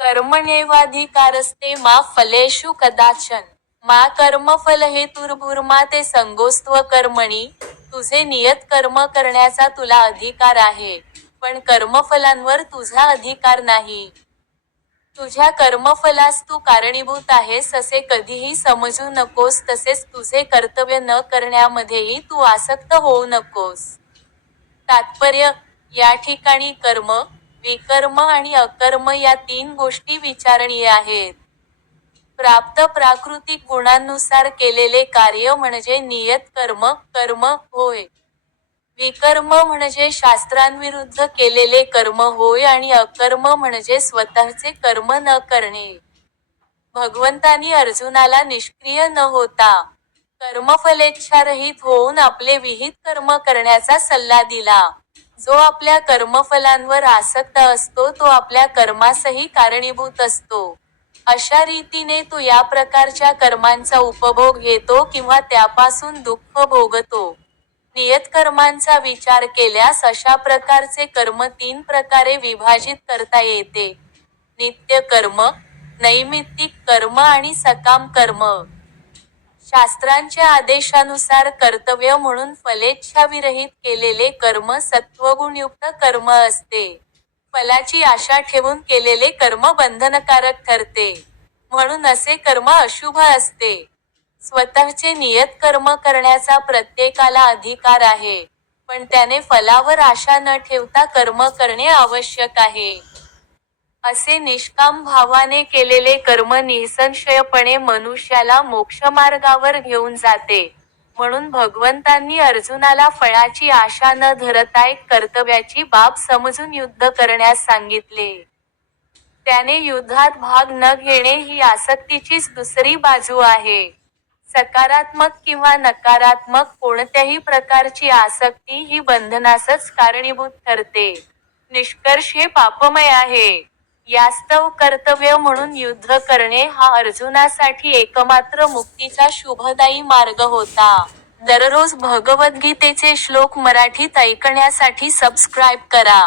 कर्मण्येवाधिकारस्ते मा फलेषु कदाचन मा कर्मफलहेतुर्भुर्मा ते संगोऽस्त्व कर्मणी. तुझे नियत कर्म करण्याचा तुला अधिकार आहे, पण कर्मफलांवर तुझा अधिकार नाही. तुझ्या कर्मफलास तू कारणीभूत आहेस असे कधीही समजू नकोस. तसेच तुझे कर्तव्य न करण्यामध्येही तू आसक्त होऊ नकोस. तात्पर्य: या ठिकाणी कर्म, विकर्म आणि अकर्म या 3 गोष्टी विचारणीय आहेत. प्राप्त प्राकृतिक गुणांनुसार केलेले कार्य म्हणजे नियत कर्म, कर्म होय. विकर्म म्हणजे शास्त्रांविरुद्ध केलेले कर्म होय आणि अकर्म म्हणजे स्वतःचे कर्म न करणे. भगवंतांनी अर्जुनाला निष्क्रिय न होता, कर्मफलेच्छारहित होऊन आपले विहित कर्म करण्याचा सल्ला दिला. जो आपल्या कर्मफलांवर आसक्त असतो तो आपल्या कर्मासही कारणीभूत असतो. अशा रीतीने तो या प्रकारच्या कर्मांचा उपभोग घेतो किंवा त्यापासून दुःख भोगतो. नियत कर्मांचा विचार केल्यास अशा प्रकारचे कर्म 3 प्रकारे विभाजित करता येते: नित्य कर्म, नैमित्तिक कर्म आणि सकाम कर्म. शास्त्रांच्या आदेशानुसार कर्तव्य म्हणून फलेच्छाविरहित केलेले कर्म सत्वगुणयुक्त कर्म असते. फलाची आशा ठेवून केलेले कर्म बंधनकारक ठरते. म्हणून असे कर्म अशुभ असते. स्वतःचे नियत कर्म करण्याचा प्रत्येकाला अधिकार आहे, पण त्याने फलावर आशा न ठेवता कर्म करणे आवश्यक आहे. असे निष्काम भावाने केलेले कर्म निःसंशयपणे मनुष्याला मोक्षमार्गावर घेऊन जाते. म्हणून भगवंतांनी अर्जुनाला फळाची आशा न धरता एक कर्तव्याची बाब समजून युद्ध करण्यास सांगितले. त्याने युद्धात भाग न घेणे ही आसक्तीचीच दुसरी बाजू आहे. सकारात्मक किंवा नकारात्मक कोणत्याही प्रकारची आसक्ती ही बंधनासच कारणीभूत ठरते. निष्कर्ष हे पापमय आहे. यास्तव कर्तव्य म्हणून युद्ध करणे हा अर्जुनासाठी एकमात्र मुक्तीचा शुभदायी मार्ग होता. दररोज भगवद्गीतेचे श्लोक मराठीत ऐकण्यासाठी सबस्क्राईब करा.